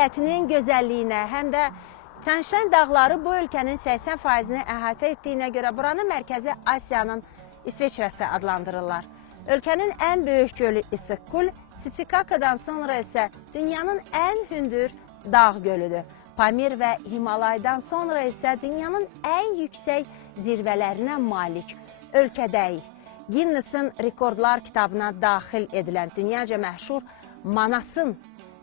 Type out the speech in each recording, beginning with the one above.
təbiətinin gözəlliyinə, həm də Çənşən dağları bu ölkənin 80%-ni əhatə etdiyinə görə buranı Mərkəzi Asiyanın İsveçrəsi adlandırırlar. Ölkənin ən böyük gölü İssık-Kul, Titicaca'dan sonra isə dünyanın ən hündür dağ gölüdür. Pamir və Himalaydan sonra isə dünyanın ən yüksək zirvələrinə malik ölkədəyik. Guinness'ın rekordlar kitabına daxil edilən dünyaca məşhur Manasın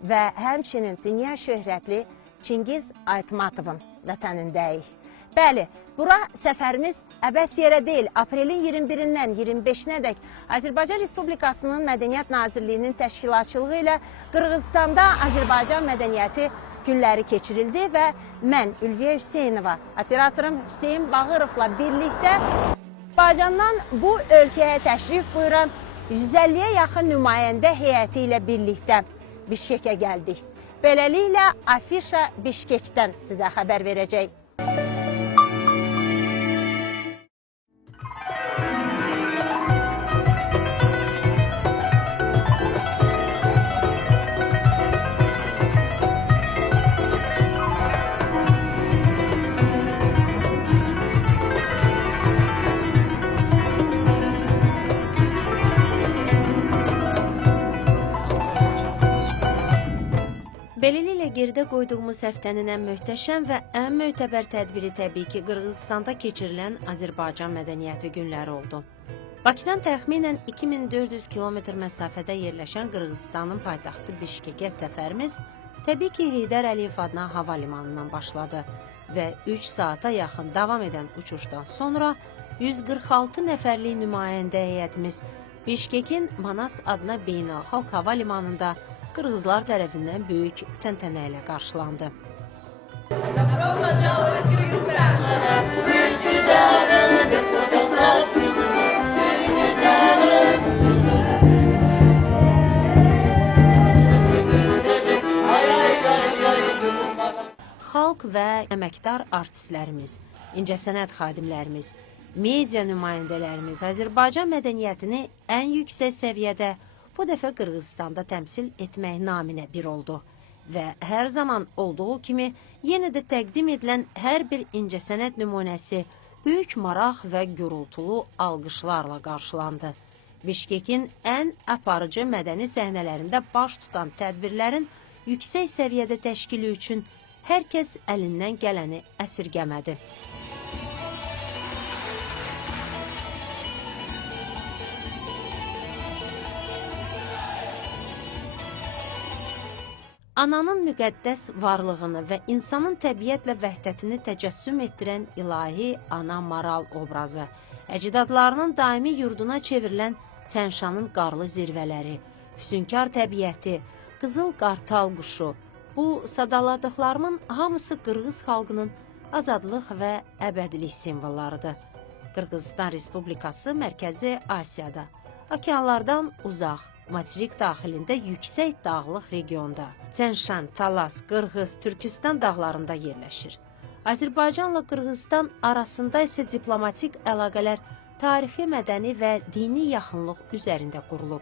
və həmçinin dünya şöhrətli Çingiz Aytmatovun vətənindəyik. Bəli, bura səfərimiz əbəs yerə deyil. Aprelin 21-dən 25-nədək Azərbaycan Respublikasının Mədəniyyət Nazirliyinin təşkilatçılığı ilə Qırğızstanda Azərbaycan mədəniyyəti günləri keçirildi və mən Ülviyə Hüseynova, operatorum Hüseyin Bağırovla birlikdə Azərbaycandan bu ölkəyə təşrif buyuran 150-yə yaxın nümayəndə heyəti ilə birlikdə Bişkekə gəldik. Beləliklə, Afişa Bişkekdən sizə xəbər verəcək. Beləliklə, geridə qoyduğumuz həftənin ən möhtəşəm və ən mötəbər tədbiri təbii ki, Qırğızstanda keçirilən Azərbaycan mədəniyyəti günləri oldu. Bakıdan təxminən 2400 kilometr məsafədə yerləşən Qırğızstanın paytaxtı Bişkekə səfərimiz təbii ki, Heydər Əliyev adına hava limanından başladı və 3 saata yaxın davam edən uçuşdan sonra 146 nəfərlik nümayəndə heyətimiz Bişkekin Manas adına beynəlxalq hava limanında Qırğızlar tərəfindən böyük təntənə ilə qarşılandı. Xalq və əməkdar artistlərimiz, incəsənət xadimlərimiz, media nümayəndələrimiz Azərbaycan mədəniyyətini ən yüksək səviyyədə bu dəfə Qırğızstanda təmsil etmək naminə bir oldu və hər zaman olduğu kimi yenə də təqdim edilən hər bir incəsənət nümunəsi böyük maraq və gürültülü alqışlarla qarşılandı. Bişkekin ən aparıcı mədəni səhnələrində baş tutan tədbirlərin yüksək səviyyədə təşkili üçün hər kəs əlindən gələni əsirgəmədi. Ananın müqəddəs varlığını və insanın təbiətlə vəhdətini təcəssüm etdirən ilahi ana maral obrazı, əcdadlarının daimi yurduna çevrilən Çənşanın qarlı zirvələri, füsunkar təbiəti, qızıl qartal quşu, bu sadaladıqlarımın hamısı Qırğız xalqının azadlıq və əbədilik simvollarıdır. Qırğızistan Respublikası Mərkəzi Asiyada, okeanlardan uzaq, materik daxilində yüksək dağlıq regionda, Çənşan, Talas, Qırğız, Türkistan dağlarında yerləşir. Azərbaycanla Qırğızistan arasında isə diplomatik əlaqələr tarixi, mədəni və dini yaxınlıq üzərində qurulub.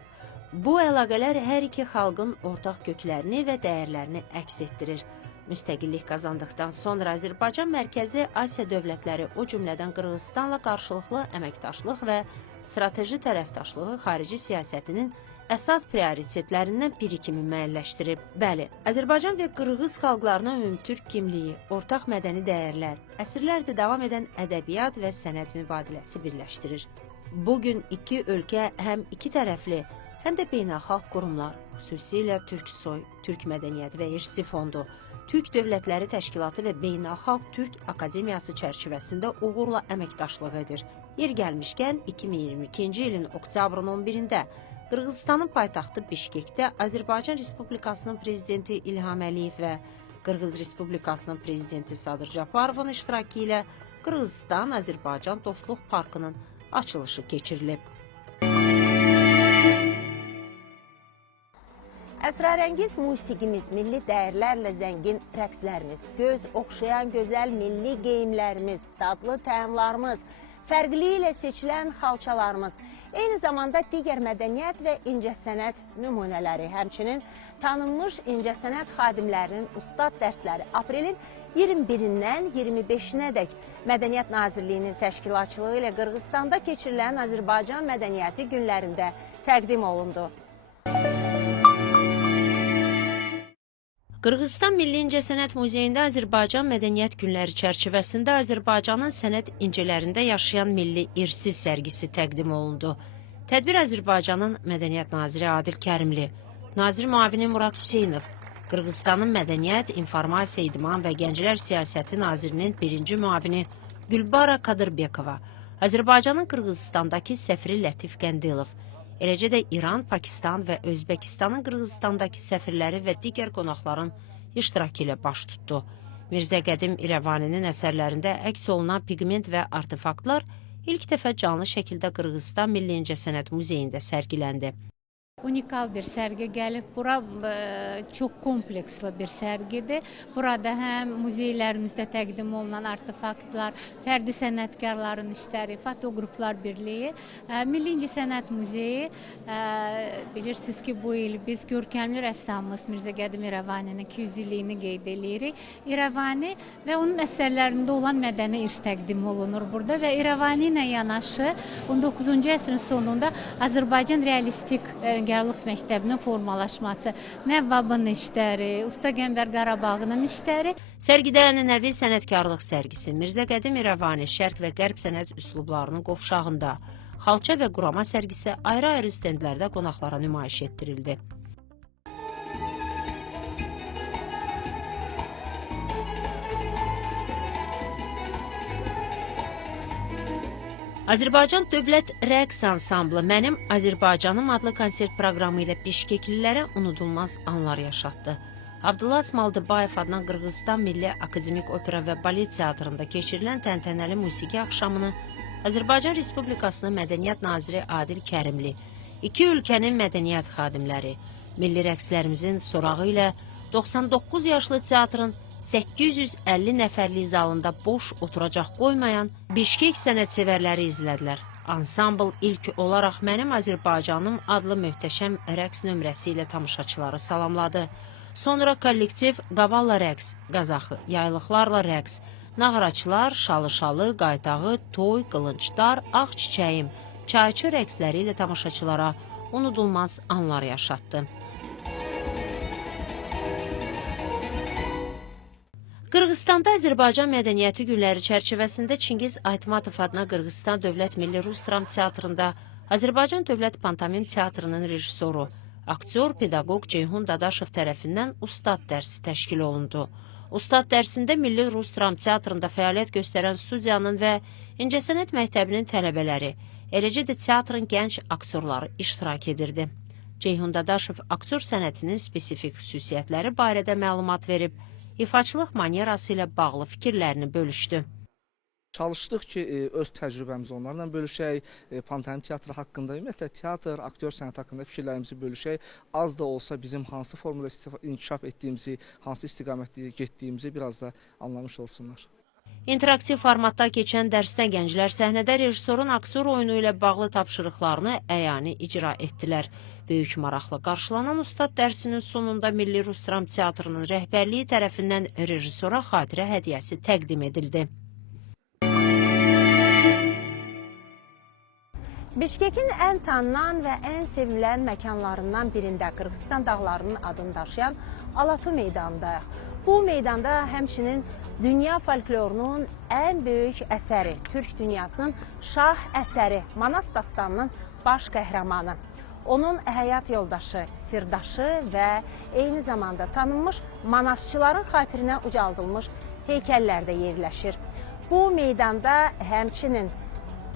Bu əlaqələr hər iki xalqın ortaq köklərini və dəyərlərini əks etdirir. Müstəqillik qazandıqdan sonra Azərbaycan Mərkəzi Asiya dövlətləri, o cümlədən Qırğızstanla qarşılıqlı əməkdaşlıq və strateji tərəfdaşlığı xarici siyasətinin əsas prioritetlərindən biri kimi müəyyənləşdirib. Bəli, Azərbaycan və Qırğız xalqlarına ümumtürk kimliyi, ortaq mədəni dəyərlər, əsrlərdir davam edən ədəbiyyat və sənət mübadiləsi birləşdirir. Bugün iki ölkə həm iki tərəfli, həm də beynəlxalq qurumlar, xüsusilə Türksoy, Türk Mədəniyyəti və İrsi Fondu, Türk Dövlətləri Təşkilatı və Beynəlxalq Türk Akademiyası çərçivəsində uğurla əməkdaşlıq edir. Yer gəlmişkən 2022-ci ilin oktyabrın 11-də Qırğızstanın paytaxtı Bişkekdə Azərbaycan Respublikasının prezidenti İlham Əliyev və Qırğız Respublikasının prezidenti Sadır Japarovun iştirakı ilə Qırğızistan-Azərbaycan Dostluq Parkının açılışı keçirilib. Əsrarəngiz musiqimiz, milli dəyərlərlə zəngin rəqslərimiz, göz oxşayan gözəl milli geyimlərimiz, dadlı təamlarımız, fərqli ilə seçilən xalçalarımız, Eyni zamanda digər mədəniyyət və incəsənət nümunələri, həmçinin tanınmış incəsənət xadimlərinin ustad dərsləri aprelin 21-dən 25-nədək Mədəniyyət Nazirliyinin təşkilatçılığı ilə Qırğızstanda keçirilən Azərbaycan Mədəniyyəti günlərində təqdim olundu. Qırğızstan Milli İncəsənət Muzeyində Azərbaycan Mədəniyyət Günləri çərçivəsində Azərbaycanın sənət incilərində yaşayan milli irsi sərgisi təqdim olundu. Tədbir Azərbaycanın Mədəniyyət Naziri Adil Kərimli, Nazir Müavini Murad Hüseynov, Qırğızstanın Mədəniyyət, İnformasiya, İdman və Gənclər Siyasəti Nazirinin birinci müavini Gülbara Kadırbekova, Azərbaycanın Qırğızstandakı səfiri Lətif Qəndilov, eləcə də İran, Pakistan və Özbəkistanın Qırğızstandakı səfirləri və digər qonaqların iştirakı ilə baş tutdu. Mirzə Qədim İrəvaninin əsərlərində əks olunan pigment və artefaktlar ilk dəfə canlı şəkildə Qırğızstan Milli İncəsənət Muzeyində sərgiləndi. Unikal bir sergi gelip bura çok kompleksli bir sergidir. Burada hem muzeylerimizde təqdim olunan artefaktlar, fərdi sənətkarların işləri, fotoğraflar birliği, Milli İncəsənət Muzeyi bilirsiniz ki bu il biz görkəmli rəssamımız Mirzə Qədim İrəvaninin 200 illiyini qeyd edirik. İrəvani və onun əsərlərində olan mədəni irs təqdim olunur burada və İrəvani ilə yanaşı 19-cu əsrin sonunda Azərbaycan realistik Rəngarlıq Məktəbinin formalaşması, Nəvvabın işləri, Usta Qəmbər Qarabağının işləri. Sərgidə ənənəvi sənətkarlıq sərgisi Mirzə Qədim İrəvani şərq və qərb sənət üslublarının qovşağında, xalça və qurama sərgisi ayrı-ayrı stendlərdə qonaqlara nümayiş etdirildi. Azərbaycan Dövlət Rəqs Ansamblı Mənim Azərbaycanım adlı konsert proqramı ilə Bişkeklilərə unudulmaz anlar yaşatdı. Abdullah Asmaldıbayev adına Qırğızstan Milli Akademik Opera və Balet Teatrında keçirilən təntənəli musiqi axşamını Azərbaycan Respublikasının Mədəniyyət Naziri Adil Kərimli, iki ölkənin mədəniyyət xadimləri, milli rəqslərimizin sorağı ilə 99 yaşlı teatrın 850 nəfərlik zalında boş oturacaq qoymayan Bişkek sənətsevərləri izlədilər. Ansambl ilk olaraq Mənim Azərbaycanım adlı möhtəşəm rəqs nömrəsi ilə tamaşaçıları salamladı. Sonra kollektiv Qavalla rəqs, Qazaxı, yaylıqlarla rəqs, nağaraçılar, şalı-şalı, qaytağı, toy, qılıncdar, ağ çiçəyim, çayçı rəqsləri ilə tamaşaçılara unudulmaz anlar yaşatdı. Qırğızstanda Azərbaycan Mədəniyyəti Günləri çərçivəsində Çingiz Aytmatov adına Qırğızstan Dövlət Milli Rus Dram Teatrında Azərbaycan Dövlət Pantomim Teatrının rejissoru, aktyor, pedaqoq Ceyhun Dadaşov tərəfindən ustad dərsi təşkil olundu. Ustad dərsində Milli Rus Dram Teatrında fəaliyyət göstərən studiyanın və İncəsənət Məktəbinin tələbələri, eləcə də teatrın gənc aktyorları iştirak edirdi. Ceyhun Dadaşov aktyor sənətinin spesifik xüsusiyyətləri barədə məlumat verib, ifaçılıq manyerası ilə bağlı fikirlərini bölüşdü. Çalışdıq ki, öz təcrübəmizi onlarla bölüşək, pantomim teatrı haqqında, ümumiyyətlə teatr, aktyor sənəti haqqında fikirlərimizi bölüşək. Az da olsa bizim hansı formada inkişaf etdiyimizi, hansı istiqamətdə getdiyimizi biraz da anlamış olsunlar. İnteraktiv formatda keçən dərsdə gənclər səhnədə rejissorun aktyor oyunu ilə bağlı tapşırıqlarını əyani icra etdilər. Böyük maraqla qarşılanan ustad dərsinin sonunda Milli Rus Dram Teatrının rəhbərliyi tərəfindən rejissora xatirə hədiyyəsi təqdim edildi. Bişkekin ən tanınan və ən sevilən məkanlarından birində Qırğızstan dağlarının adını daşıyan Alatu meydanındayıq. Bu meydanda həmçinin dünya folklorunun ən böyük əsəri, Türk dünyasının şah əsəri, Manas dastanının baş qəhrəmanı, onun həyat yoldaşı, sirdaşı və eyni zamanda tanınmış manasçıların xatirinə ucaldılmış heykəllər də yerləşir. Bu meydanda həmçinin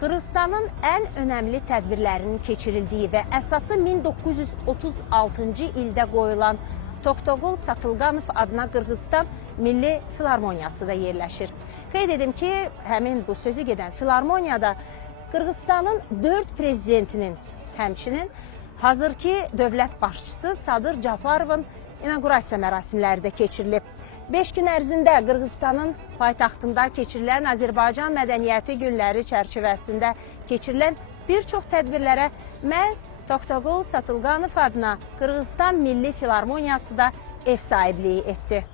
Qırğızstanın ən önəmli tədbirlərinin keçirildiyi və əsası 1936-cı ildə qoyulan Toktogul Satılqanov adına Qırğızstan Milli Filarmoniyası da yerləşir. Qeyd edim ki, həmin bu sözü gedən filarmoniyada Qırğızstanın 4 prezidentinin, həmçinin hazırki dövlət başçısı Sadır Japarovun inaugurasiya mərasimləri də keçirilib. 5 gün ərzində Qırğızstanın paytaxtında keçirilən Azərbaycan Mədəniyyəti Günləri çərçivəsində keçirilən bir çox tədbirlərə məhz Toktogul Satılqanov adına Qırğızstan Milli Filarmoniyası da ev sahibliyi etdi.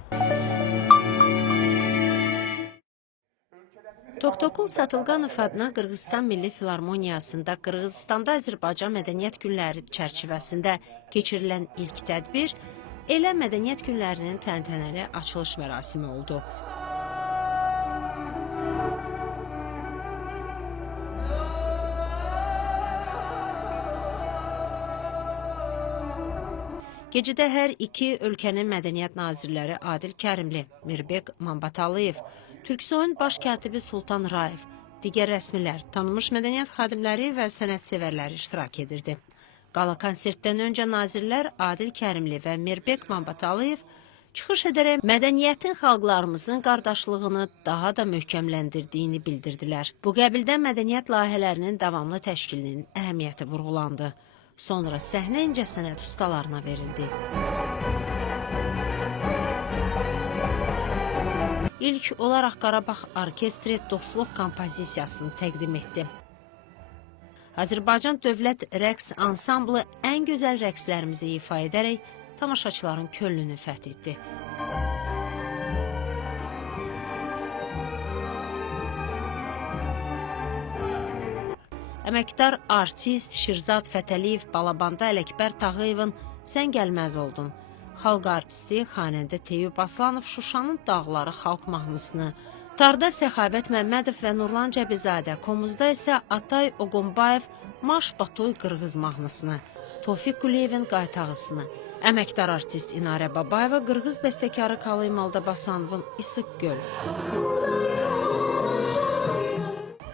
Toktogul Satılqanov adına Qırğızstan Milli Filarmoniyasında Qırğızstanda Azərbaycan Mədəniyyət Günləri çərçivəsində keçirilən ilk tədbir elə Mədəniyyət Günlərinin təntənəli açılış mərasimi oldu. Gecədə hər iki ölkənin mədəniyyət nazirləri Adil Kərimli, Mirbek Mambataliyev, Türksoyun baş katibi Sultan Rayev, digər rəsmilər, tanınmış mədəniyyət xadimləri və sənətsevərləri iştirak edirdi. Qala konsertdən öncə nazirlər Adil Kərimli və Mirbek Mambataliyev çıxış edərək mədəniyyətin xalqlarımızın qardaşlığını daha da möhkəmləndirdiyini bildirdilər. Bu qəbildə mədəniyyət layihələrinin davamlı təşkilinin əhəmiyyəti vurğulandı. Sonra səhnə incəsənət ustalarına verildi. İlk olaraq Qarabağ Orkestri Dostluq kompozisiyasını təqdim etdi. Azərbaycan Dövlət Rəqs Ansamblı ən gözəl rəqslərimizi ifa edərək tamaşaçıların könlünü fəth etdi. Əməkdar artist Şirzad Fətəliyev Balabanda Ələkbər Tağıyevin Sən gəlməz oldun. Xalq artisti xanəndə Teyyub Aslanov Şuşanın Dağları xalq mahnısını, Tarda Səxavət Məmmədov və Nurlan Cəbizadə, Komuzda isə Atay Oğunbayev Maş Batoy Qırğız mahnısını, Tofiq Quliyevin Qaytağısını, əməkdar artist İnarə Babayeva Qırğız bəstəkarı Kalay Maldabasanovun İsıq Göl,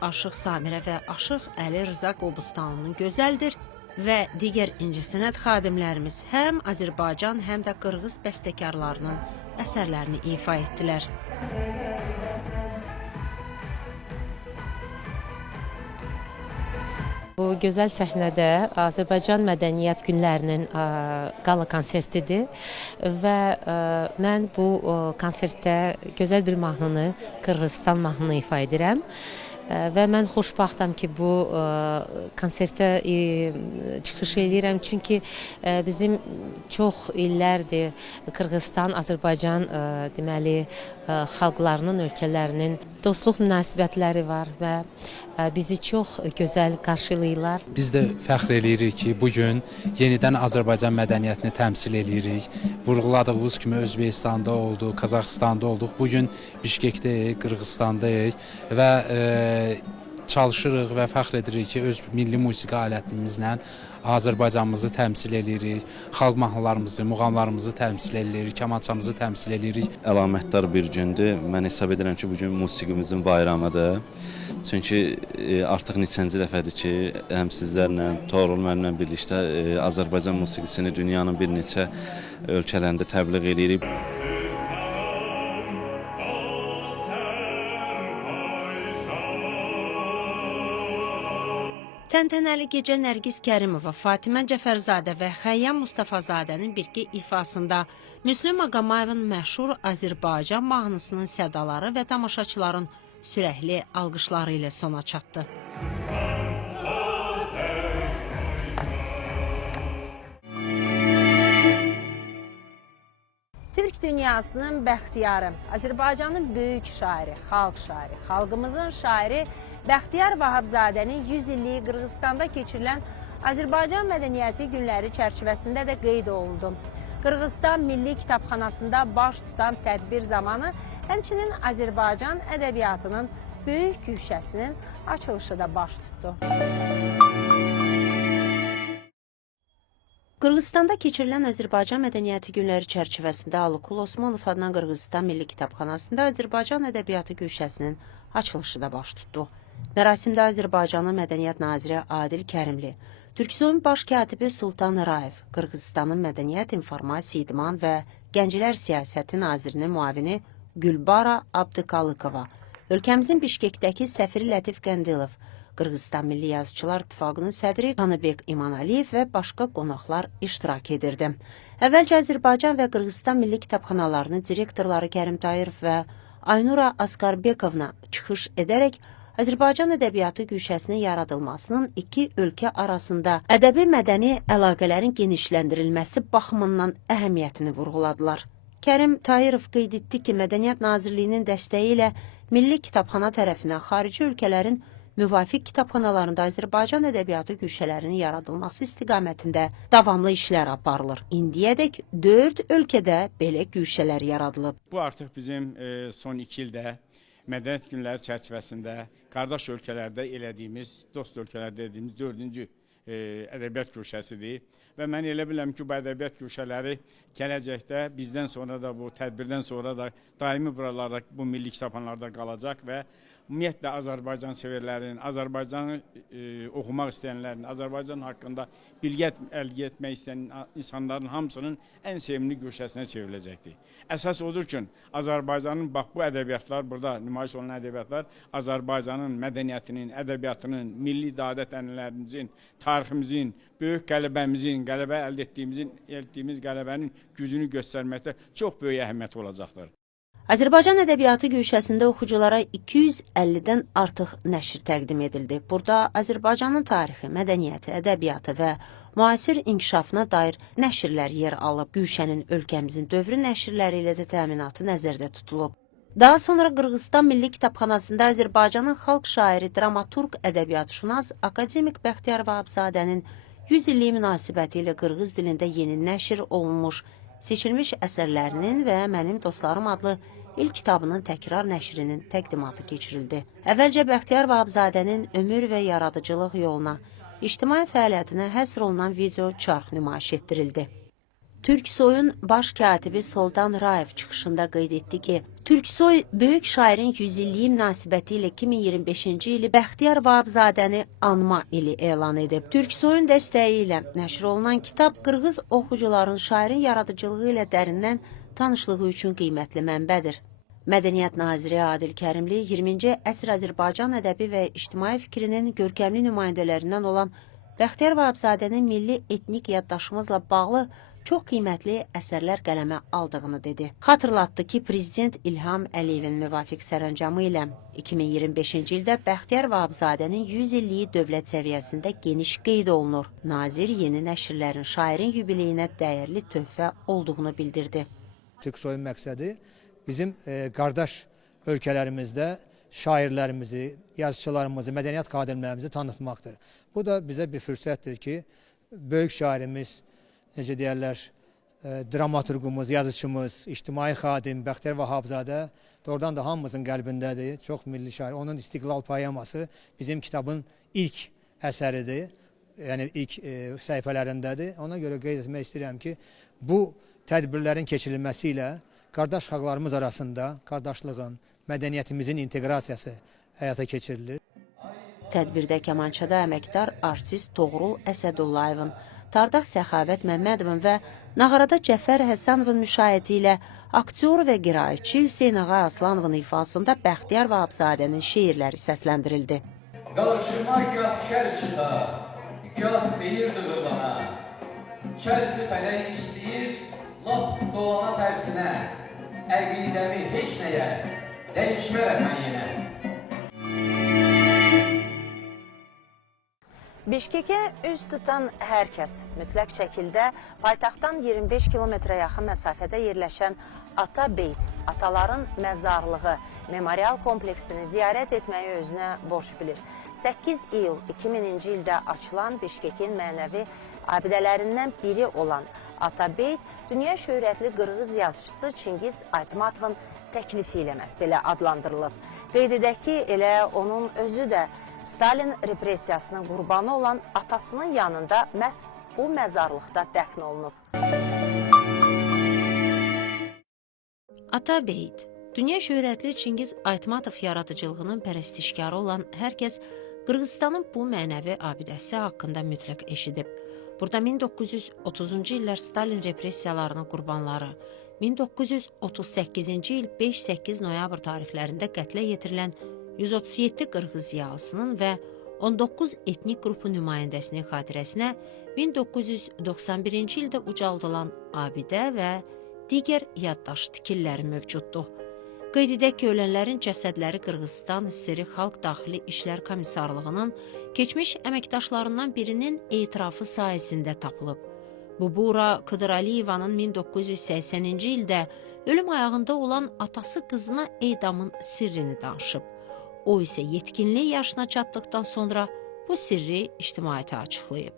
Aşıq Samirə və Aşıq Əli Rıza Qobustanlının Gözəldir və digər incəsənət xadimlərimiz həm Azərbaycan, həm də Qırğız bəstəkarlarının əsərlərini ifa etdilər. Bu gözəl səhnədə Azərbaycan Mədəniyyət Günlərinin qala konsertidir və mən bu konsertdə gözəl bir mahnını, Qırğızstan mahnını ifa edirəm. Və mən xoşbaxtam ki, bu konsertə çıxış edirəm. Çünki bizim çox illərdir Qırğızstan, Azərbaycan deməli xalqlarının, ölkələrinin dostluq münasibətləri var və bizi çox gözəl qarşılayırlar. Biz də fəxr eləyirik ki, bugün yenidən Azərbaycan mədəniyyətini təmsil eləyirik. Vurğuladığımız kimi Özbəkistanda olduq, Qazaxıstanda olduq. Bugün Bişkekdəyik, Qırğızstandayıq və çalışırıq və fəxr edirik ki, öz milli musiqi alətimizlə Azərbaycanımızı təmsil edirik, xalq mahnılarımızı, muğamlarımızı təmsil edirik, kamançamızı təmsil edirik. Əlamətdar bir gündür. Mən hesab edirəm ki, bugün musiqimizin bayramıdır. Çünki artıq neçənci dəfədir ki, həm sizlərlə, Toğrul mənimlə birlikdə Azərbaycan musiqisini dünyanın bir neçə ölkələrində təbliğ edirik. Təntənəli gecə Nərgiz Kərimova, Fatimə Cəfərzadə və Xəyyam Mustafazadənin birgə ifasında Müslüm Ağamayevin məşhur Azərbaycan mahnısının sədaları və tamaşaçıların sürəkli alqışları ilə sona çatdı. Türk dünyasının bəxtiyarı, Azərbaycanın böyük şairi, xalq şairi, xalqımızın şairi Bəxtiyar Vahabzadənin 100 illiyi Qırğızstanda keçirilən Azərbaycan Mədəniyyəti Günləri çərçivəsində də qeyd olundu. Qırğızstan Milli Kitabxanasında baş tutan tədbir zamanı həmçinin Azərbaycan ədəbiyyatının böyük güşəsinin açılışı da baş tutdu. Qırğızstanda keçirilən Azərbaycan Mədəniyyəti Günləri çərçivəsində Alıqul Osmanov adına Qırğızstan Milli Kitabxanasında Azərbaycan ədəbiyyatı güşəsinin açılışı da baş tutdu. Mərasimdə Azərbaycanın Mədəniyyət Naziri Adil Kərimli, Türksoyun baş katibi Sultan Rayev, Qırğızstanın Mədəniyyət, İnformasiya, İdman və Gənclər Siyasəti Nazirinin müavini Gülbara Abdıkalıkova, ölkəmizin Bişkekdəki səfiri Lətif Qəndilov, Qırğızstan Milli Yazıçılar İttifaqının sədri Kanıbek İmanaliyev və başqa qonaqlar iştirak edirdi. Əvvəlcə Azərbaycan və Qırğızstan Milli Kitabxanalarının direktorları Kərim Tayırov və Aynura Asqarbekovna çıxış edərək Azərbaycan ədəbiyyatı güşəsinin yaradılmasının iki ölkə arasında ədəbi-mədəni əlaqələrin genişləndirilməsi baxımından əhəmiyyətini vurğuladılar. Kərim Tahirov qeyd etdi ki, Mədəniyyət Nazirliyinin dəstəyi ilə Milli Kitabxana tərəfindən xarici ölkələrin müvafiq kitabxanalarında Azərbaycan ədəbiyyatı güşələrinin yaradılması istiqamətində davamlı işlər aparılır. İndiyədək 4 ölkədə belə güşələr yaradılıb. Bu artıq bizim son 2 ildə Mədəniyyət Günləri çərçivəsində qardaş ölkələrdə elədiyimiz, dost ölkələrdə elədiyimiz 4-cü ədəbiyyat güşəsidir. Və mən elə biləm ki, bu ədəbiyyat güşələri gələcəkdə bizdən sonra da bu tədbirdən sonra da daimi buralarda, bu milli kitabxanalarda qalacaq və ümumiyyətlə Azərbaycan severlərin, Azərbaycanı oxumaq istəyənlərin, Azərbaycan haqqında bilgi əldə etmək istəyən insanların hamısının ən sevimli güşəsinə çevriləcəkdir. Əsas odur ki, Azərbaycanın bax bu ədəbiyyatlar, burada nümayiş olunan ədəbiyyatlar Azərbaycanın mədəniyyətinin, ədəbiyyatının, milli adət-ənənələrimizin, tariximizin, böyük qələbəmizin, qələbə əldə etdiyimiz qələbənin gücünü göstərməkdə çox böyük əhəmiyyəti olacaqdır. Azərbaycan ədəbiyyatı güşəsində oxuculara 250-dən artıq nəşr təqdim edildi. Burada Azərbaycanın tarixi, mədəniyyəti, ədəbiyyatı və müasir inkişafına dair nəşrlər yer alıb. Güşənin ölkəmizin dövrü nəşrləri ilə də təminatı nəzərdə tutulub. Daha sonra Qırğızstan Milli Kitabxanasında Azərbaycanın xalq şairi, dramaturq, ədəbiyyatşünas akademik Bəxtiyar Vahabzadənin 100 illiyi münasibəti ilə qırğız dilində yeni nəşr olunmuş seçilmiş əsərlərinin və Mənim Dostlarım adlı ilk kitabının təkrar nəşrinin təqdimatı keçirildi. Əvvəlcə Bəxtiyar Vahabzadənin ömür və yaradıcılıq yoluna, ictimai fəaliyyətinə həsr olunan video çarx nümayiş etdirildi. Türksoy'un baş katibi Soltan Rayev çıxışında qeyd etdi ki, Türksoy böyük şairin 100 illiyi münasibəti ilə 2025-ci ili Bəxtiyar Vahabzadəni anma ili elan edib. Türksoy'un dəstəyi ilə nəşr olunan kitab qırğız oxucuların şairin yaradıcılığı ilə dərindən tanışlığı üçün qiymətli mənbədir. Mədəniyyət Naziri Adil Kərimli 20-ci əsr Azərbaycan ədəbi və ictimai fikrinin görkəmli nümayəndələrindən olan Bəxtiyar Vahabzadənin milli etnik yaddaşımızla bağlı çox qiymətli əsərlər qələmə aldığını dedi. Xatırlatdı ki, Prezident İlham Əliyevin müvafiq sərəncamı ilə 2025-ci ildə Bəxtiyar Vahabzadənin 100 illiyi dövlət səviyyəsində geniş qeyd olunur. Nazir yeni nəşrlərin şairin yubileyinə dəyərli töhfə olduğunu bildirdi. Türksoy'un məqsədi bizim qardaş ölkələrimizdə şairlərimizi, yazıçılarımızı, mədəniyyət xadimlərimizi tanıtmaqdır. Bu da bizə bir fürsətdir ki, böyük şairimiz, necə deyərlər, dramaturqumuz, yazıçımız, ictimai xadim Bəxtiyar Vahabzadə doğrudan da hamımızın qəlbindədir. Çox milli şair. Onun İstiqlal poeması bizim kitabın ilk əsəridir. Yəni ilk səhifələrindədir. Ona görə qeyd etmək istəyirəm ki, bu tədbirlərin keçirilməsi ilə qardaş xalqlarımız arasında qardaşlığın, mədəniyyətimizin inteqrasiyası həyata keçirilir. Tədbirdə kamançada əməkdar artist Toğrul Əsədullayevin, Tardaq Səxavət Məmmədovun və Nağarada Cəfər Həsənovun müşayiəti ilə aktyor və qiraətçi Hüseyn Ağa Aslanovun ifasında Bəxtiyar Vahabzadənin şeirləri səsləndirildi. Qarşıma gah şər çıxa, gah xeyir dığırlana, çəldi fələk istəyir, lap dolana tərsinə, əqidəmi heç nəyə, dəyişmərəm mən yenə. Bişkekə üz tutan hər kəs mütləq şəkildə paytaxtdan 25 kilometrə yaxın məsafədə yerləşən Ata Beyt, ataların məzarlığı, memorial kompleksini ziyarət etməyi özünə borc bilir. 8 iyul 2000-ci ildə açılan Bişkekin mənəvi abidələrindən biri olan Ata Beyt, dünya şöhrətli qırğız yazıcısı Çingiz Aytmatovun təklifi ilə məhz belə adlandırılıb. Qeyd edək ki, elə onun özü də Stalin repressiyasının qurbanı olan atasının yanında məhz bu məzarlıqda dəfn olunub. Ata Beyt, dünya şöhrətli Çingiz Aytmatov yaradıcılığının pərəstişkarı olan hər kəs Qırğızstanın bu mənəvi abidəsi haqqında mütləq eşidib. Burada 1930-cu illər Stalin repressiyalarının qurbanları, 1938-ci il 5-8 noyabr tarixlərində qətlə yetirilən 137 qırğız ziyalısının və 19 etnik qrupu nümayəndəsinin xatirəsinə 1991-ci ildə ucaldılan abidə və digər yaddaş tikilləri mövcuddur. Qeyd edək ki, ölənlərin cəsədləri Qırğızstan SSR Xalq Daxili İşlər Komissarlığının keçmiş əməkdaşlarından birinin etirafı sayəsində tapılıb. Bubura Kıdıraliyevanın 1980-ci ildə ölüm ayağında olan atası qızına edamın sirrini danışıb. O isə yetkinlik yaşına çatdıqdan sonra bu sirri ictimaiyyətə açıqlayıb.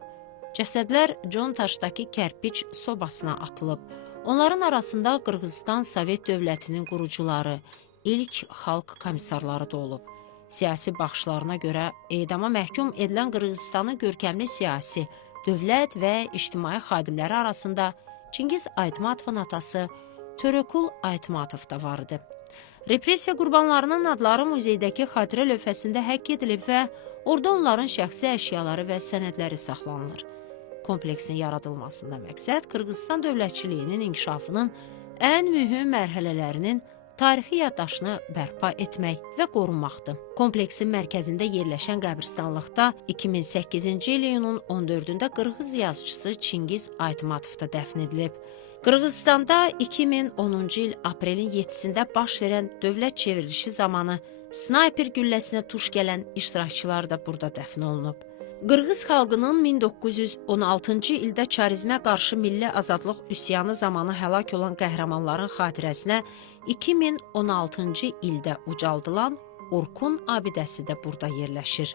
Cəsədlər Contaşdakı kərpiç sobasına atılıb. Onların arasında Qırğızstan Sovet Dövlətinin qurucuları, ilk xalq komissarları da olub. Siyasi baxışlarına görə edama məhkum edilən Qırğızstanın görkəmli siyasi, dövlət və ictimai xadimləri arasında Çingiz Aytmatovun atası Törəkul Aytmatov da vardı. Repressiya qurbanlarının adları muzeydəki xatirə lövhəsində həkk edilib və orada onların şəxsi əşyaları və sənədləri saxlanılır. Kompleksin yaradılmasında məqsəd Qırğızstan dövlətçiliyinin inkişafının ən mühüm mərhələlərinin tarixi yaddaşını bərpa etmək və qorunmaqdır. Kompleksin mərkəzində yerləşən qəbirstanlıqda 2008-ci il iyunun 14-də Qırğız yazıçısı Çingiz Aytmatov da dəfn edilib. Qırğızstanda 2010-cu il aprelin 7-sində baş verən dövlət çevrilişi zamanı snayper gülləsinə tuş gələn iştirakçılar da burada dəfn olunub. Qırğız xalqının 1916-cı ildə çarizmə qarşı milli azadlıq üsyanı zamanı həlak olan qəhrəmanların xatirəsinə 2016-cı ildə ucaldılan Orkun abidəsi də burada yerləşir.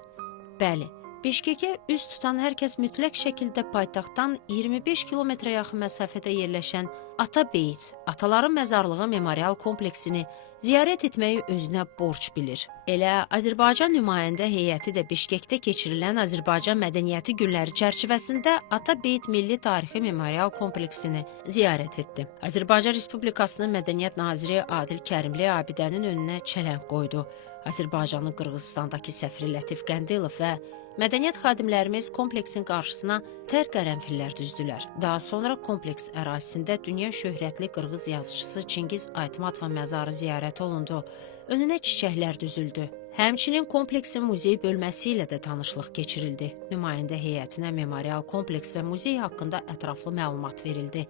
Bəli, Bişkekə üz tutan hər kəs mütləq şəkildə paytaxtdan 25 kilometrə yaxın məsafədə yerləşən Atabeyt, Ataların Məzarlığı memorial kompleksini ziyarət etməyi özünə borc bilir. Elə Azərbaycan nümayəndə heyəti də Bişkekdə keçirilən Azərbaycan mədəniyyəti günləri çərçivəsində Atabeyt Milli Tarixi Memorial kompleksini ziyarət etdi. Azərbaycan Respublikasının Mədəniyyət Naziri Adil Kərimli abidənin önünə çələng qoydu. Azərbaycanın Qırğızstandakı səfiri Lətif Qəndilov və mədəniyyət xadimlərimiz kompleksin qarşısına tər qərənfillər düzdülər. Daha sonra kompleks ərazisində dünya şöhrətli Qırğız yazıçısı Çingiz Aytmatovun məzarı ziyarət olundu. Önünə çiçəklər düzüldü. Həmçinin kompleksin muzey bölməsi ilə də tanışlıq keçirildi. Nümayəndə heyətinə memorial kompleks və muzey haqqında ətraflı məlumat verildi.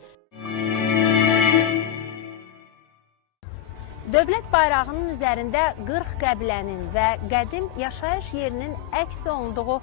Dövlət bayrağının üzərində 40 qəbilənin və qədim yaşayış yerinin əks olunduğu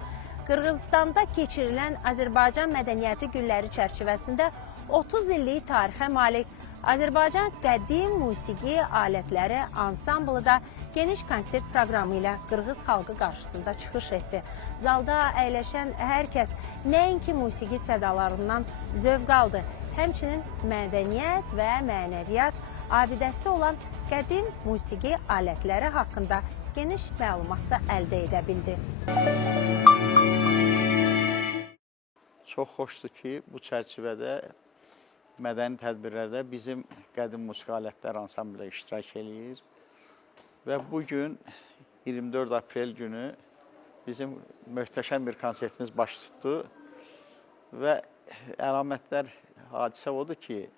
Qırğızstanda keçirilən Azərbaycan mədəniyyəti günləri çərçivəsində 30 illik tarixə malik Azərbaycan qədim musiqi alətləri ansamblı da geniş konsert proqramı ilə Qırğız xalqı qarşısında çıxış etdi. Zalda əyləşən hər kəs nəinki musiqi sədalarından zövq aldı, həmçinin mədəniyyət və mənəviyyat abidəsi olan qədim musiqi alətləri haqqında geniş məlumat da əldə edə bildi. Çox xoşdur ki, bu çərçivədə mədəni tədbirlərdə bizim qədim musiqi alətləri ansamblı iştirak edir və bugün 24 aprel günü bizim möhtəşəm bir konsertimiz baş tutdu və əlamətlər hadisə odur ki,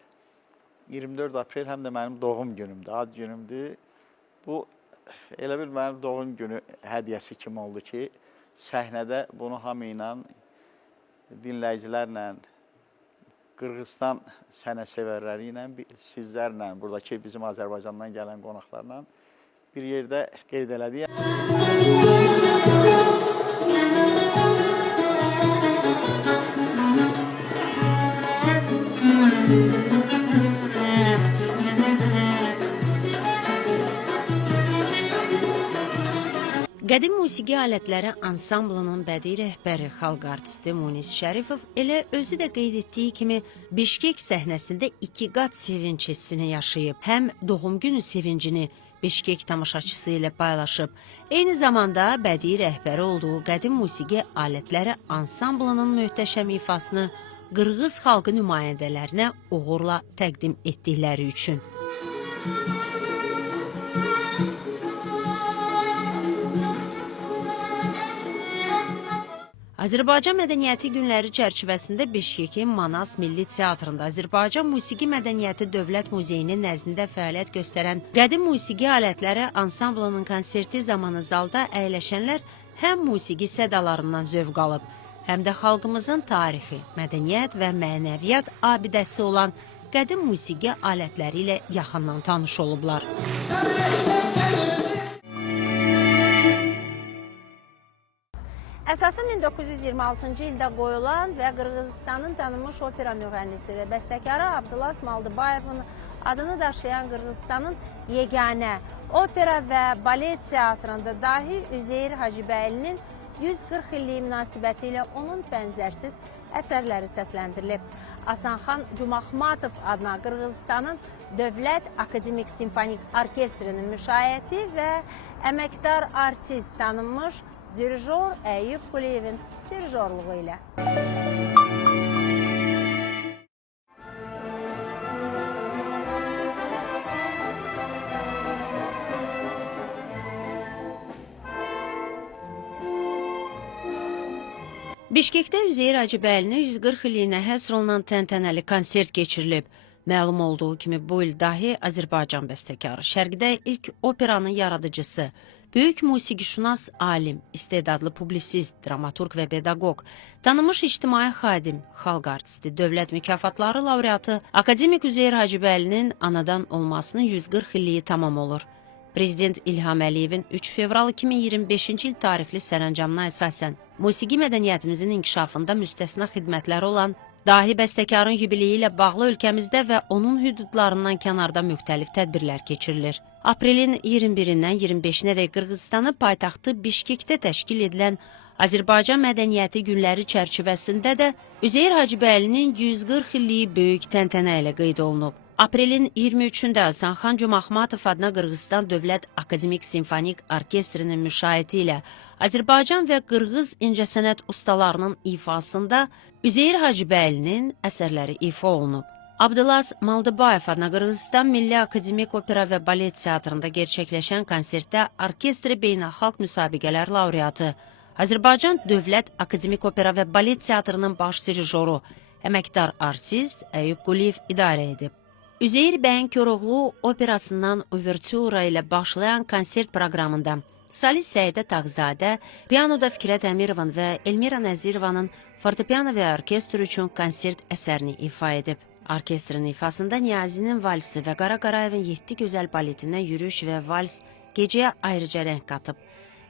24 aprel həm də mənim doğum günümdür, ad günümdür. Bu, elə bir mənim doğum günü hədiyyəsi kimi oldu ki, səhnədə bunu hamı ilə, dinləyicilərlə, Qırğızstan sənətsevərləri ilə, sizlərlə, buradakı bizim Azərbaycandan gələn qonaqlarla bir yerdə qeyd elədik. Qədim musiqi alətləri ansamblının bədii rəhbəri xalq artisti Munis Şərifov elə özü də qeyd etdiyi kimi Bişkek səhnəsində 2 qat sevinç hissini yaşayıb. Həm doğum günü sevincini Bişkek tamaşaçısı ilə paylaşıb, eyni zamanda bədii rəhbəri olduğu qədim musiqi alətləri ansamblının möhtəşəm ifasını Qırğız xalqı nümayəndələrinə uğurla təqdim etdikləri üçün. Azərbaycan mədəniyyəti günləri çərçivəsində Bişkekin Manas Milli Teatrında Azərbaycan Musiqi Mədəniyyəti Dövlət Muzeyinin nəzdində fəaliyyət göstərən qədim musiqi alətləri ansamblının konserti zamanı zalda əyləşənlər həm musiqi sədalarından zövq alıb, həm də xalqımızın tarixi, mədəniyyət və mənəviyyat abidəsi olan qədim musiqi alətləri ilə yaxından tanış olublar. Əsası 1926-cı ildə qoyulan və Qırğızıstanın tanınmış opera müğənnisi və bəstəkarı Abdulas Maldıbayevin adını daşıyan Qırğızıstanın yeganə opera və balet teatrında dahi Üzeyir Hacıbəylinin 140 illiyi münasibəti ilə onun bənzərsiz əsərləri səsləndirilib. Asanxan Cumaxmatov adına Qırğızıstanın Dövlət Akademik Simfonik Orkestrinin müşayiəti və əməkdar artist tanınmış dirijor Əyyub Quliyevin dirijorluğu ilə. Bişkekdə Üzeyir Hacıbəylinin 140 illiyinə həsr olunan təntənəli konsert keçirilib. Məlum olduğu kimi bu il dahi Azərbaycan bəstəkarı, Şərqdə ilk operanın yaradıcısı, böyük musiqişünas alim, istedadlı publisist, dramaturq və pedaqoq, tanınmış ictimai xadim, xalq artisti, dövlət mükafatları laureatı akademik Üzeyir Hacıbəylinin anadan olmasının 140 illiyi tamam olur. Prezident İlham Əliyevin 3 fevral 2025-ci il tarixli sərəncamına əsasən musiqi mədəniyyətimizin inkişafında müstəsna xidmətləri olan dahi bəstəkarın yubileyi ilə bağlı ölkəmizdə və onun hüdudlarından kənarda müxtəlif tədbirlər keçirilir. Aprelin 21-dən 25-nədək Qırğızıstanın paytaxtı Bişkekdə təşkil edilən Azərbaycan Mədəniyyəti Günləri çərçivəsində də Üzeyir Hacıbəylinin 140 illiyi böyük təntənə ilə qeyd olunub. Aprelin 23-də Asanxan Cumaxmatov adına Qırğızistan Dövlət Akademik Simfonik Orkestrinin müşayiəti ilə Azərbaycan və Qırğız incəsənət ustalarının ifasında Üzeyir Hacıbəylinin əsərləri ifa olunub. Abdulas Maldıbayev adına Qırğızistan Milli Akademik Opera və Balet Teatrında gerçəkləşən konsertdə orkestri beynəlxalq müsabiqələr laureatı, Azərbaycan Dövlət Akademik Opera və Balet Teatrının baş dirijoru, əməkdar artist Əyyub Quliyev idarə edib. Üzeyir bəyin Koroğlu operasından uvertüra ilə başlayan konsert proqramında Salis Səidə Tağzadə, pianoda Fikrət Əmirovanın və Elmira Nəzirovanın fortepiano və orkestr üçün konsert əsərini ifa edib. Orkestrin ifasında Niyazinin valsi və Qara Qarayevin 7 gözəl baletindən yürüyüş və vals gecəyə ayrıca rəng qatıb.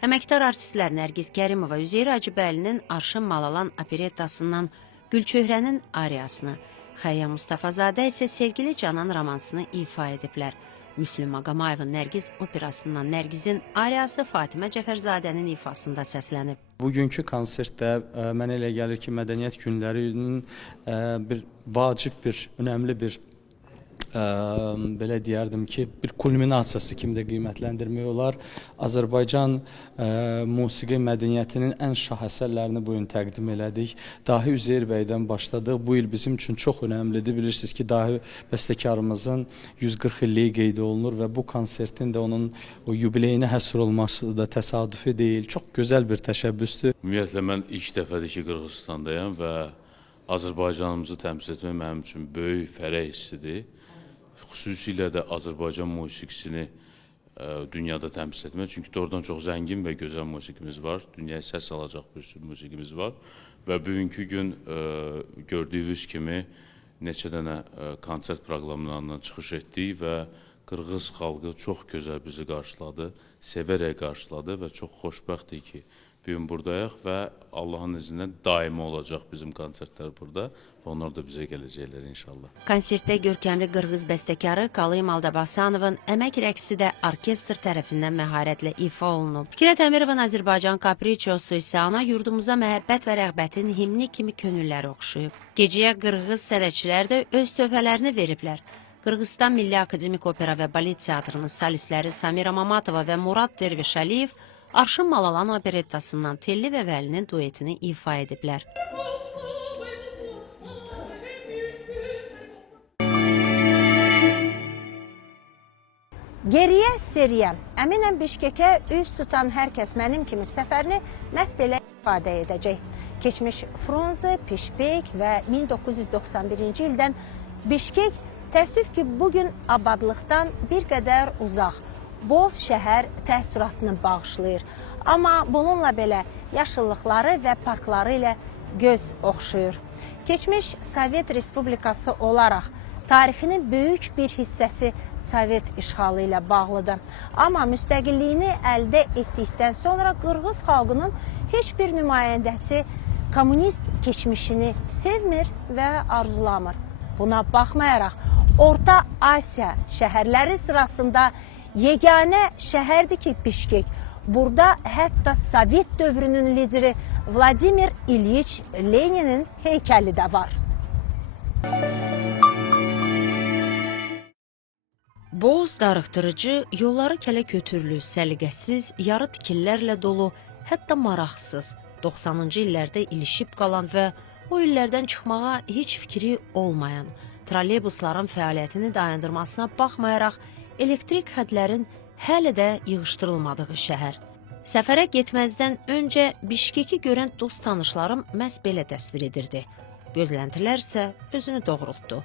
Əməkdar artistlər Nərgiz Kərimova Üzeyir Hacıbəylinin Arşın Malalan operettasından Gülçöhrənin ariyasını, Xəyyam Mustafazadə isə Sevgili Canan romansını ifa ediblər. Müslüm Maqamayevin Nərgiz operasından Nərgizin ariyası Fatimə Cəfərzadənin ifasında səslənib. Bugünkü konsertdə mənə elə gəlir ki, Mədəniyyət Günlərinin bir vacib bir, önəmli bir belə deyərdim ki, bir kulminasiyası kimi də qiymətləndirmək olar. Azərbaycan musiqi mədəniyyətinin ən şah əsərlərini bu gün təqdim elədik. Dahi Üzeyir bəydən başladıq. Bu il bizim üçün çox önəmlidir. Bilirsiniz ki, dahi bəstəkarımızın 140 illiyi qeyd olunur və bu konsertin də onun o yubileyinə həsr olması da təsadüfi deyil. Çox gözəl bir təşəbbüsdür. Ümumiyyətlə, mən ilk dəfədir ki, Qırğızistandayam və Azərbaycanımızı təmsil etmək mənim üçün böyük fərəh hissidir. Xüsusilə də Azərbaycan musiqisini dünyada təmsil etmək. Çünki oradan çox zəngin və gözəl musiqimiz var. Dünyaya səs alacaq bir sürü musiqimiz var. Və bugünkü gün gördüyünüz kimi neçə dənə konsert proqramlarından çıxış etdik və Qırğız xalqı çox gözəl bizi qarşıladı, sevərək qarşıladı və çox xoşbəxtdir ki, bugün buradayıq və Allahın izindən daimi olacaq bizim konsertlər burada və onlar da bizə gələcəklər inşallah. Konsertdə görkəmli Qırğız bəstəkarı Qalayım Aldabasanovun əmək rəqsi də orkestr tərəfindən məharətlə ifa olunub. Fikrət Əmirovun Azərbaycan Kapriçosu isə ana yurdumuza məhəbbət və rəğbətin himni kimi könülləri oxşuyub. Gecəyə Qırğız sənətçilər də öz töhfələrini veriblər. Qırğızistan Milli Akademik Opera və Balet Teatrının solistləri Samira Mamatova və Murad Dervişəliyev Arşın Malalan operettasından Telli və Vəlinin duetini ifa ediblər. Geriyə seriyə, əminəm Bişkekə üz tutan hər kəs mənim kimi səfərini məhz belə ifadə edəcək. Keçmiş Frunze, Pişbek və 1991-ci ildən Bişkek təəssüf ki, bugün abadlıqdan bir qədər uzaq, boz şəhər təəssüratını bağışlayır. Amma bununla belə yaşıllıqları və parkları ilə göz oxşuyur. Keçmiş Sovet Respublikası olaraq tarixinin böyük bir hissəsi Sovet işğalı ilə bağlıdır. Amma müstəqilliyini əldə etdikdən sonra Qırğız xalqının heç bir nümayəndəsi kommunist keçmişini sevmir və arzulamır. Buna baxmayaraq, Orta Asiya şəhərləri sırasında yeganə şəhərdir ki, Bişkek. Burada hətta Sovet dövrünün lideri Vladimir İlyich Leninin heykəli də var. Boz darıxdırıcı, yolları kələ-kötürlü, səliqəsiz, yarı tikillərlə dolu, hətta maraqsız, 90-cı illərdə ilişib qalan və o illərdən çıxmağa heç fikri olmayan, trolleybusların fəaliyyətini dayandırmasına baxmayaraq, elektrik xətlərin hələ də yığışdırılmadığı şəhər. Səfərə getməzdən öncə Bişkeki görən dost tanışlarım məhz belə təsvir edirdi. Gözləntilər isə özünü doğrultdu.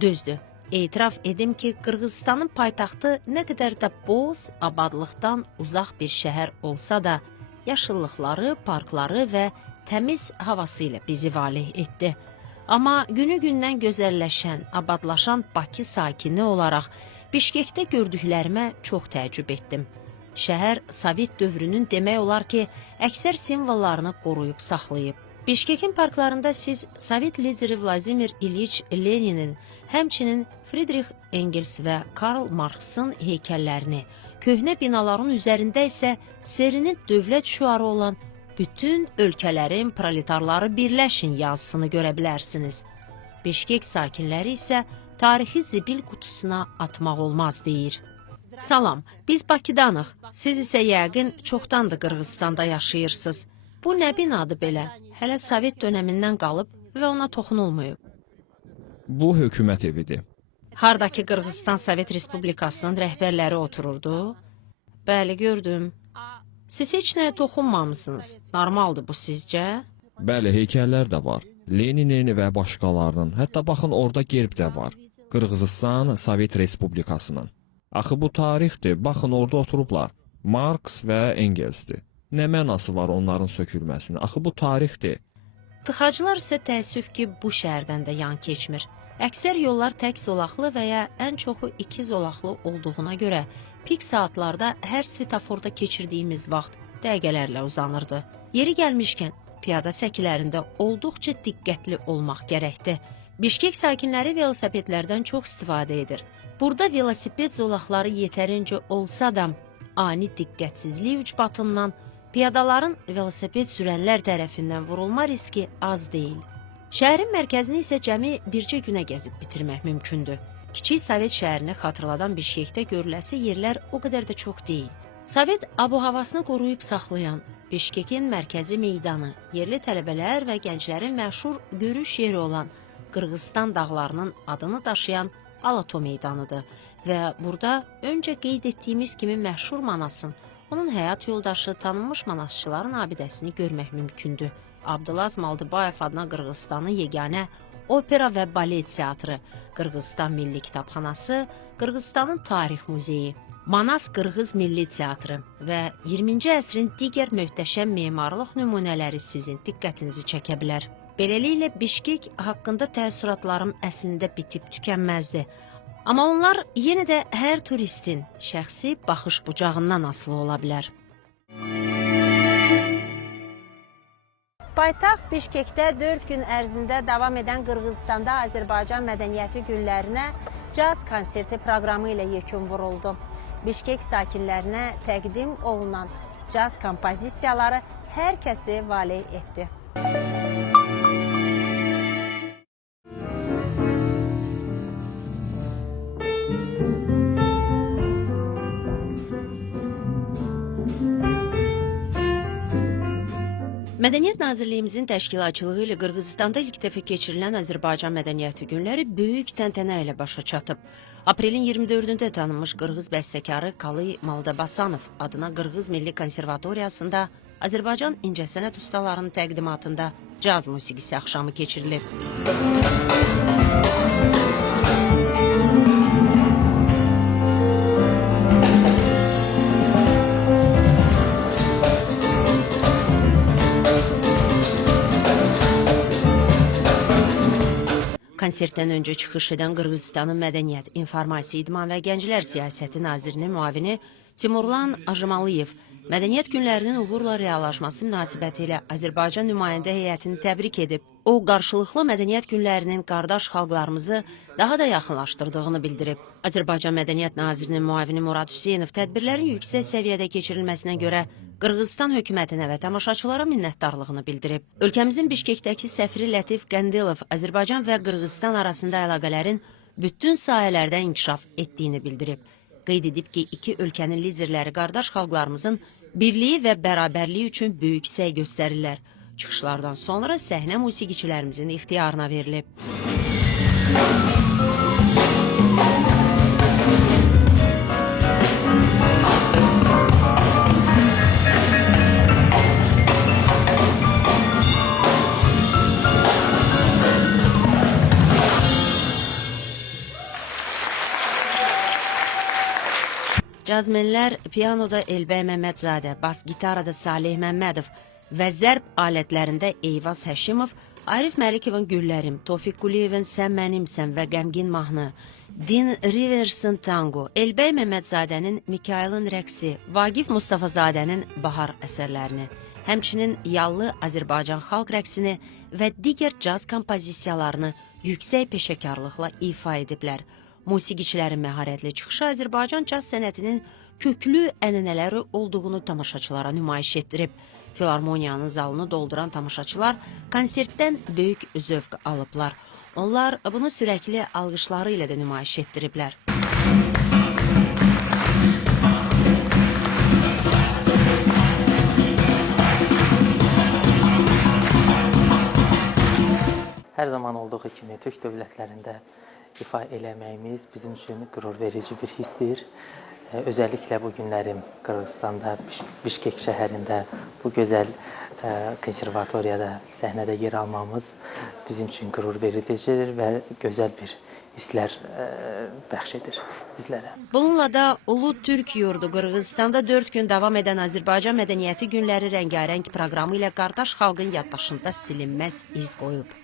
Düzdür, etiraf edim ki, Qırğızstanın paytaxtı nə qədər də boz, abadlıqdan uzaq bir şəhər olsa da, yaşıllıqları, parkları və təmiz havası ilə bizi valeh etdi. Amma günü-gündən gözəlləşən, abadlaşan Bakı sakini olaraq Bişkekdə gördüklərimə çox təəccüb etdim. Şəhər Sovet dövrünün demək olar ki, əksər simvollarını qoruyub saxlayıb. Bişkekin parklarında siz Sovet lideri Vladimir İlyich Leninin, həmçinin Friedrich Engels və Karl Marx'ın heykəllərini, köhnə binaların üzərində isə serinin dövlət şüarı olan bütün ölkələrin proletarları birləşin yazısını görə bilərsiniz. Bişkek sakinləri isə tarixi zibil qutusuna atmaq olmaz deyir. Salam, biz Bakıdanıq. Siz isə yəqin çoxdandır Qırğızstanda yaşayırsınız. Bu nə binadır belə? Hələ Sovet dönəmindən qalıb və ona toxunulmayıb. Bu hökumət evidir. Hardakı Qırğızstan Sovet Respublikasının rəhbərləri otururdu? Bəli, gördüm. Siz heç nəyə toxunmamısınız. Normaldır bu sizcə? Bəli, heykəllər də var. Leninin və başqalarının. Hətta baxın orada gerb də var. Qırğızistan Sovet Respublikasının. Axı bu tarixdir. Baxın orada oturublar. Marx və Engelsdir. Nə mənası var onların sökülməsinin? Axı bu tarixdir. Tıxacılar isə təəssüf ki, bu şəhərdən də yan keçmir. Əksər yollar tək zolaqlı və ya ən çoxu 2 zolaqlı olduğuna görə pik saatlarda hər svetoforda keçirdiyimiz vaxt dəqiqələrlə uzanırdı. Yeri gəlmişkən, piyada səkilərində olduqca diqqətli olmaq gərəkdir. Bişkek sakinləri velosipedlərdən çox istifadə edir. Burada velosiped zolaqları yetərincə olsa da, ani diqqətsizlik ucbatından piyadaların velosiped sürənlər tərəfindən vurulma riski az deyil. Şəhərin mərkəzini isə cəmi bircə günə gəzib bitirmək mümkündür. Kiçik Sovet şəhərini xatırladan Bişkekdə görüləsi yerlər o qədər də çox deyil. Sovet abu-havasını qoruyub saxlayan Bişkekin mərkəzi meydanı, yerli tələbələr və gənclərin məşhur görüş yeri olan Qırğızstan dağlarının adını daşıyan Alato meydanıdır və burada öncə qeyd etdiyimiz kimi məşhur Manasın, onun həyat yoldaşı, tanınmış manasçıların abidəsini görmək mümkündür. Abdılaz Maldıbayev adına Qırğızstanın yeganə opera və balet teatrı, Qırğızstan Milli Kitabxanası, Qırğızstanın Tarix Muzeyi, Manas Qırğız Milli Teatrı və 20-ci əsrin digər möhtəşəm memarlıq nümunələri sizin diqqətinizi çəkə bilər. Beləliklə, Bişkek haqqında təəssüratlarım əslində bitib tükənməzdi. Amma onlar yenə də hər turistin şəxsi baxış bucağından asılı ola bilər. Paytaxt Bişkekdə 4 gün ərzində davam edən Qırğızstanda Azərbaycan mədəniyyəti günlərinə caz konserti proqramı ilə yekun vuruldu. Bişkek sakinlərinə təqdim olunan caz kompozisiyaları hər kəsi valeh etdi. Mədəniyyət Nazirliyimizin təşkilatçılığı ilə Qırğızstanda ilk dəfə keçirilən Azərbaycan mədəniyyəti günləri böyük təntənə ilə başa çatıb. Aprelin 24-də tanınmış Qırğız bəstəkarı Kalı Maldabasanov adına Qırğız Milli Konservatoriyasında Azərbaycan incəsənət ustalarının təqdimatında caz musiqisi axşamı keçirilib. Konsertdən öncə çıxış edən Qırğızıstanın Mədəniyyət, İnformasiya, İdman və Gənclər Siyasəti Nazirinin müavini Timurlan Ajmaliyev Mədəniyyət günlərinin uğurla reallaşması münasibətilə Azərbaycan nümayəndə heyətini təbrik edib. O, qarşılıqlı mədəniyyət günlərinin qardaş xalqlarımızı daha da yaxınlaşdırdığını bildirib. Azərbaycan Mədəniyyət Nazirinin müavini Murad Hüseynov tədbirlərin yüksək səviyyədə keçirilməsinə görə Qırğızıstan hökumətinə və tamaşaçılara minnətdarlığını bildirib. Ölkəmizin Bişkekdəki səfiri Lətif Qəndilov Azərbaycan və Qırğızıstan arasında əlaqələrin bütün sahələrdə inkişaf etdiyini bildirib. Qeyd edib ki, iki ölkənin liderləri qardaş xalqlarımızın birliyi və bərabərliyi üçün böyük səy göstərirlər. Çıxışlardan sonra səhnə musiqiçilərimizin ixtiyarına verilib. Cazmenlər pianoda Elbəy Məmmədzadə, bas gitarada Salih Məmmədov və zərb alətlərində Eyvaz Həşimov, Arif Məlikovun Güllərim, Tofiq Quliyevin Sən Mənimsən və Qəmgin mahnı, Din Riversin tango, Elbəy Məmmədzadənin Mikailin rəqsi, Vaqif Mustafazadənin Bahar əsərlərini, həmçinin Yallı Azərbaycan xalq rəqsini və digər caz kompozisiyalarını yüksək peşəkarlıqla ifa ediblər. Musiqiçilərin məharətli çıxışı Azərbaycan caz sənətinin köklü ənənələri olduğunu tamaşaçılara nümayiş etdirib. Filarmoniyanın zalını dolduran tamaşaçılar konsertdən böyük zövq alıblar. Onlar bunu sürəkli alqışları ilə də nümayiş etdiriblər. Hər zaman olduğu kimi Türk dövlətlərində ifa eləməyimiz bizim üçün qürur verici bir hissdir. Özəlliklə bu günlərim Qırğızstanda, Bişkek şəhərində bu gözəl konservatoriyada səhnədə yer almamız bizim üçün qürur vericidir və gözəl bir hisslər bəxş edir bizlərə. Bununla da Ulu Türk Yurdu Qırğızstanda 4 gün davam edən Azərbaycan Mədəniyyəti Günləri rəngarəng proqramı ilə qardaş xalqın yaddaşında silinməz iz qoyub.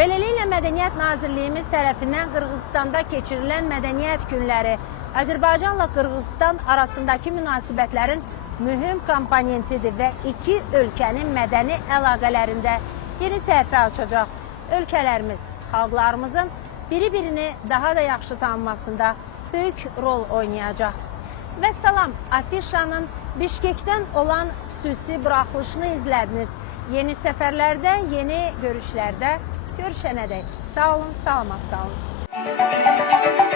Beləliklə, Mədəniyyət Nazirliyimiz tərəfindən Qırğızstanda keçirilən mədəniyyət günləri Azərbaycanla Qırğızstan arasındakı münasibətlərin mühüm komponentidir və iki ölkənin mədəni əlaqələrində yeni səhifə açacaq. Ölkələrimiz, xalqlarımızın biri-birini daha da yaxşı tanınmasında böyük rol oynayacaq. Və salam, afişanın Bişkekdən olan xüsusi buraxılışını izlədiniz. Yeni səfərlərdə, yeni görüşlərdə görüşənədək. Sağ olun, salamat qalın.